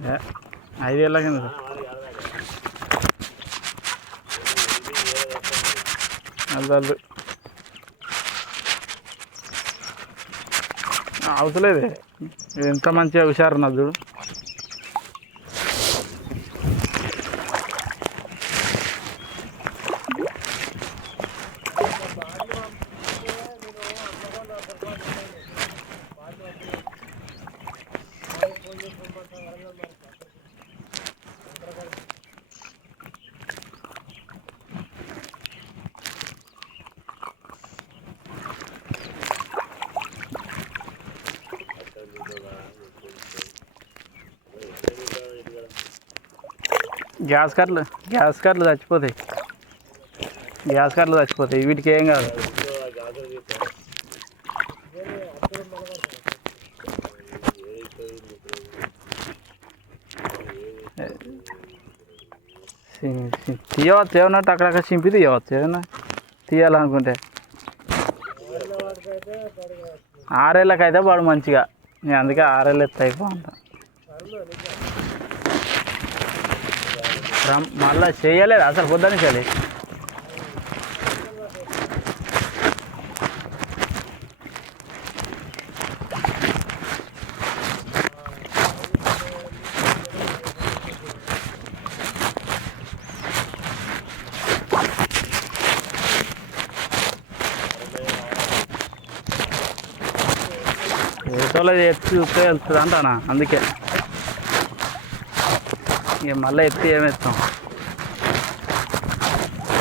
ఐదు ఐదేళ్ళ కింద సార్? అది అది ఇది ఎంత మంచిగా హుషారు నా చూడు. గ్యాస్ కర్రలు గ్యాస్ కర్రలు చచ్చిపోతాయి. గ్యాస్ కర్రలు చచ్చిపోతాయి. వీటికి ఏం కాదు. తీయవచ్చు? ఏమన్నట్టు అక్కడక్కడ చింపి తీయవచ్చు? ఏమన్నా తీయాలనుకుంటే. ఆరేళ్ళకైతే వాడు మంచిగా. నేను అందుకే ఆరేళ్ళు ఎత్త అయిపోతా మళ్ళీ చేయలేదు అసలు పొద్దున్న చేయాలి ఫోటోలో ఎత్తి చూస్తే వెళ్తుంది అంటానా అందుకే. ఇక మళ్ళీ ఎత్తి ఏమేస్తాం